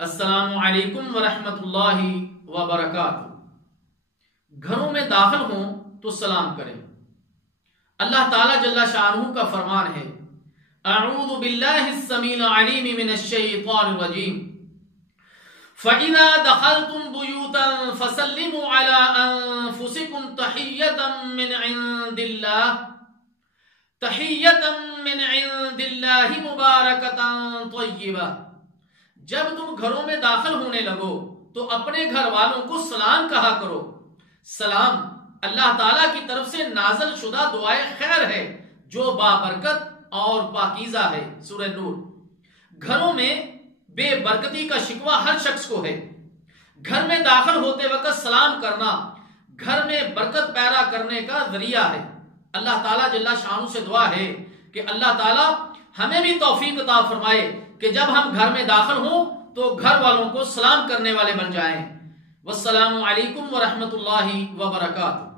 السلام علیکم ورحمۃ اللہ وبرکاتہ۔ گھروں میں داخل ہوں تو سلام کریں۔ اللہ تعالیٰ جل شانہ کا فرمان ہے، اعوذ باللہ السمیع العلیم من الشیطان الرجیم، فَإِذَا دَخَلْتُمْ بُيُوتًا فَسَلِّمُوا عَلَىٰ أَنفُسِكُمْ تَحِيَّةً مِّنْ عِندِ اللَّهِ تَحِيَّةً مِّنْ عِندِ اللَّهِ مُبَارَكَةً طَيِّبَةً۔ جب تم گھروں میں داخل ہونے لگو تو اپنے گھر والوں کو سلام کہا کرو۔ سلام اللہ تعالیٰ کی طرف سے نازل شدہ دعائے خیر ہے جو بابرکت اور پاکیزہ ہے۔ سورہ نور۔ گھروں میں بے برکتی کا شکوہ ہر شخص کو ہے۔ گھر میں داخل ہوتے وقت سلام کرنا گھر میں برکت پیدا کرنے کا ذریعہ ہے۔ اللہ تعالیٰ جل شانہ سے دعا ہے کہ اللہ تعالیٰ ہمیں بھی توفیق عطا فرمائے کہ جب ہم گھر میں داخل ہوں تو گھر والوں کو سلام کرنے والے بن جائیں۔ والسلام علیکم ورحمۃ اللہ وبرکاتہ۔